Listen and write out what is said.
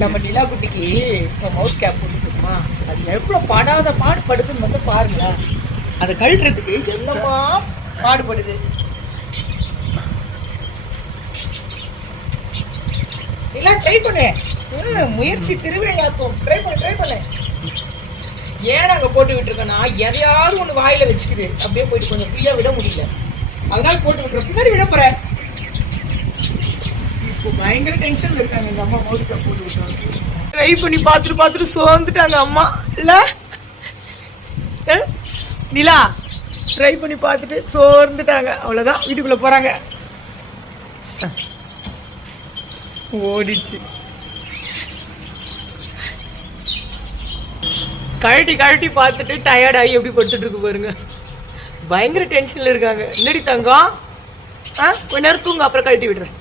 நம்ம நிலா குட்டிக்கு மவுத் கேப் போட்டுருக்குமா, அது எவ்வளோ பாடுபடுதுன்னு மட்டும் பாருங்களேன். அதை கழட்டுறதுக்கு என்னமா பாடுபடுது. நிலா ட்ரை பண்ணு, முயற்சி திருவிழையாக்கும். ட்ரை பண்ணு. ஏன் நாங்கள் போட்டு விட்டுருக்கோன்னா, எதையாவது ஒன்று வாயில வச்சுக்குது, அப்படியே போயிட்டு கொஞ்சம் ஃப்ரீயாக விட முடியல, அதனால போட்டு விட்டுறோம். பின்னாடி விட போறேன். இப்போ பயங்கர டென்ஷன்ல இருக்காங்க எங்க அம்மா. மவுத் கேப் போட்டு விட்டுறாங்க. ட்ரை பண்ணி பார்த்துட்டு சோர்ந்துட்டாங்க அம்மா. இல்ல நிலா ட்ரை பண்ணி பார்த்துட்டு சோர்ந்துட்டாங்க. அவ்வளோதான், வீட்டுக்குள்ள போறாங்க. ஓடிச்சு. கழட்டி பார்த்துட்டு டயர்ட் ஆகி எப்படி படுத்துட்டு இருக்கு பாருங்க. பயங்கர டென்ஷன்ல இருக்காங்க. என்னடி தங்கம், கொஞ்ச நேரம் தூங்க, அப்புறம் கழட்டி விடுறேன்.